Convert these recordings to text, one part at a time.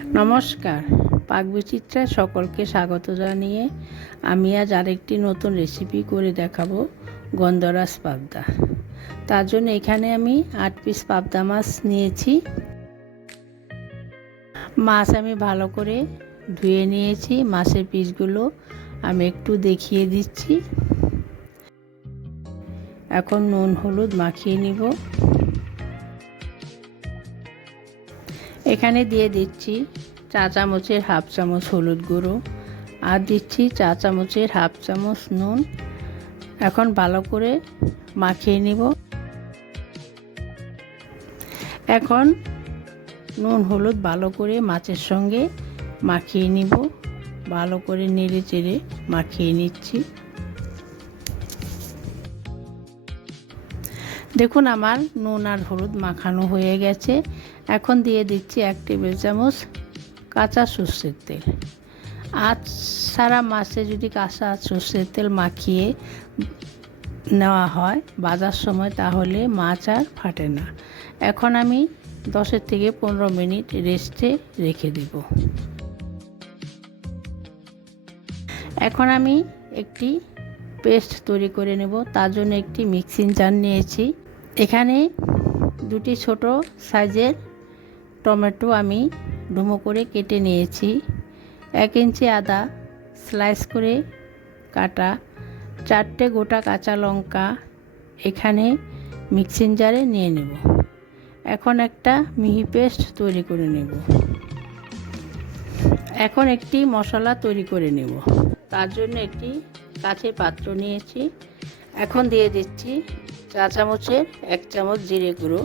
নমস্কার, পাকবিচিত্রায় সকলকে স্বাগত জানিয়ে আমি আজ আরেকটি নতুন রেসিপি করে দেখাবো গন্ধরাজ পাবদা। তার জন্য এখানে আমি 8 পিস পাবদা মাছ নিয়েছি। মাছ আমি ভালো করে ধুয়ে নিয়েছি। মাছের পিসগুলো আমি একটু দেখিয়ে দিচ্ছি। এখন নুন হলুদ মাখিয়ে নিব। এখানে দিয়ে দিচ্ছি চা চামচের হাফ চামচ হলুদ গুঁড়ো আর দিচ্ছি চা চামচের হাফ চামচ নুন। এখন ভালো করে মাখিয়ে নিব। এখন নুন হলুদ ভালো করে মাছের সঙ্গে মাখিয়ে নিব। ভালো করে নেড়ে চেড়ে মাখিয়ে নিচ্ছি। দেখুন আমার নুন আর হলুদ মাখানো হয়ে গেছে। এখন দিয়ে দিচ্ছি 1 টেবিল চামচ কাঁচা সর্ষের তেল। আজ সারা মাছে যদি কাঁচা সর্ষের তেল মাখিয়ে নেওয়া হয় ভাজার সময়, তাহলে মাছ আর ফাটে না। এখন আমি 10 থেকে 15 মিনিট রেস্টে রেখে দেব। এখন আমি একটি পেস্ট তৈরি করে নেব। তার জন্য একটি মিক্সিং জার নিয়েছি। এখানে 2টি ছোট সাইজের টমেটো আমি ডুমো করে কেটে নিয়েছি। 1 ইঞ্চি আদা স্লাইস করে কাটা, 4টে গোটা কাঁচা লঙ্কা এখানে মিক্সিং জারে নিয়ে নেব। এখন একটা মিহি পেস্ট তৈরি করে নেব। এখন একটি মশলা তৈরি করে নেব। তার জন্য একটি কাঁচের পাত্র নিয়েছি। এখন দিয়ে দিচ্ছি চা চামচের 1 চামচ জিরে গুঁড়ো,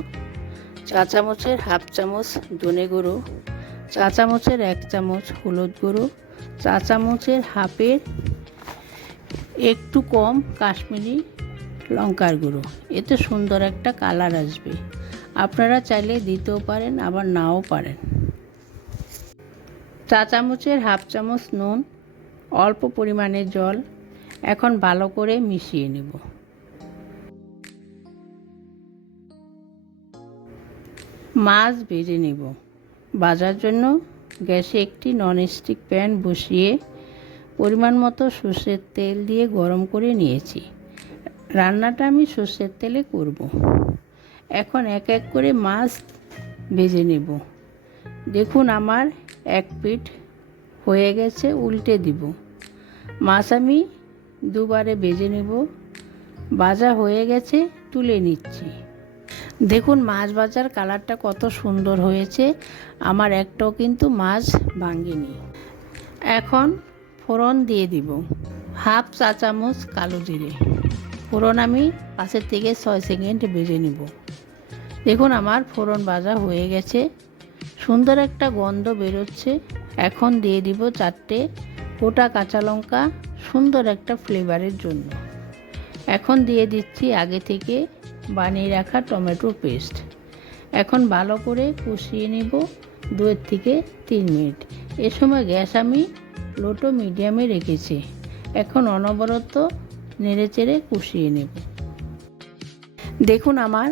চা চামচের হাফ চামচ ধনে গুঁড়ো, চা চামচের 1 চামচ হলুদ গুঁড়ো, চা চামচের হাফের একটু কম কাশ্মীরি লঙ্কার গুঁড়ো। এতে সুন্দর একটা কালার আসবে। আপনারা চাইলে দিতেও পারেন, আবার নাও পারেন। চা চামচের হাফ চামচ নুন, অল্প পরিমাণে জল। এখন ভালো করে মিশিয়ে নেব। মাছ ভেজে নেব। ভাজার জন্য গ্যাসে একটি ননস্টিক প্যান বসিয়ে পরিমাণ মতো সর্ষের তেল দিয়ে গরম করে নিয়েছি। রান্নাটা আমি সর্ষের তেলে করব। এখন এক এক করে মাছ ভেজে নেব। দেখুন আমার 1 পিঠ হয়ে গেছে, উল্টে দিব। মাছ আমি দুবারে ভেজে নেব। ভাজা হয়ে গেছে, তুলে নিচ্ছি। দেখুন মাছ ভাজার কালারটা কত সুন্দর হয়েছে। আমার একটাও কিন্তু মাছ ভাঙেনি। এখন ফোড়ন দিয়ে দিব। হাফ চা চামচ কালো জিরে। ফোড়ন আমি 5 থেকে 6 সেকেন্ড ভেজে নেব। দেখুন আমার ফোড়ন ভাজা হয়ে গেছে, সুন্দর একটা গন্ধ বেরোচ্ছে। এখন দিয়ে দিব 4টে গোটা কাঁচা লঙ্কা, সুন্দর একটা ফ্লেভারের জন্য। এখন দিয়ে দিচ্ছি আগে থেকে বানিয়ে রাখা টমেটো পেস্ট। এখন ভালো করে কষিয়ে নেব 2 থেকে 3 মিনিট। এ সময় গ্যাস আমি লো টু মিডিয়ামে রেখেছি। এখন অনবরত নেড়েচেড়ে কষিয়ে নেব। দেখুন আমার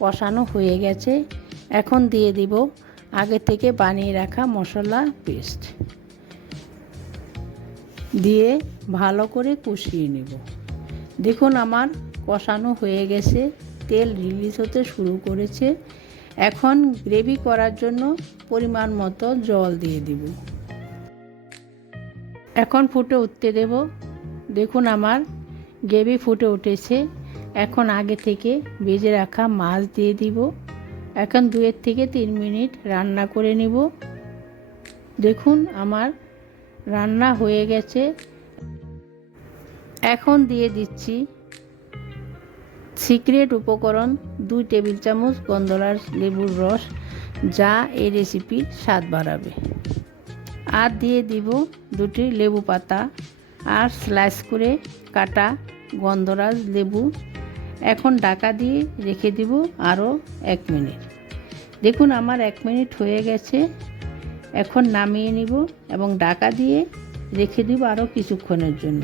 কষানো হয়ে গেছে। এখন দিয়ে দিব আগে থেকে বানিয়ে রাখা মশলা পেস্ট দিয়ে ভালো করে কষিয়ে নেব। দেখুন আমার কষানো হয়ে গেছে, তেল রিলিজ হতে শুরু করেছে। এখন গ্রেভি করার জন্য পরিমাণ মতো জল দিয়ে দিব। এখন ফুটে উঠতে দেব। দেখুন আমার গ্রেভি ফুটে উঠেছে। এখন আগে থেকে ভেজে রাখা মাছ দিয়ে দিব। এখন 2 থেকে 3 মিনিট রান্না করে নেব। দেখুন আমার রান্না হয়ে গেছে। এখন দিয়ে দিচ্ছি সিক্রেট উপকরণ 2 টেবিল চামচ গন্ধরাজ লেবুর রস, যা এই রেসিপির স্বাদ বাড়াবে। আর দিয়ে দিব 2টি লেবু পাতা আর স্লাইস করে কাটা গন্ধরাজ লেবু। এখন ঢাকা দিয়ে রেখে দিব আরও 1 মিনিট। দেখুন আমার 1 মিনিট হয়ে গেছে। এখন নামিয়ে নিব এবং ঢাকা দিয়ে রেখে দিব আরও কিছুক্ষণের জন্য।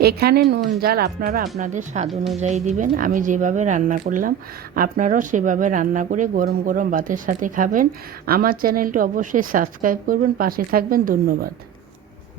এখানে নুন ঝাল আপনারা আপনাদের স্বাদ অনুযায়ী দিবেন। আমি যেভাবে রান্না করলাম আপনারাও সেভাবে রান্না করে গরম গরম ভাতের সাথে খাবেন। আমার চ্যানেলটি অবশ্যই সাবস্ক্রাইব করবেন, পাশে থাকবেন। ধন্যবাদ।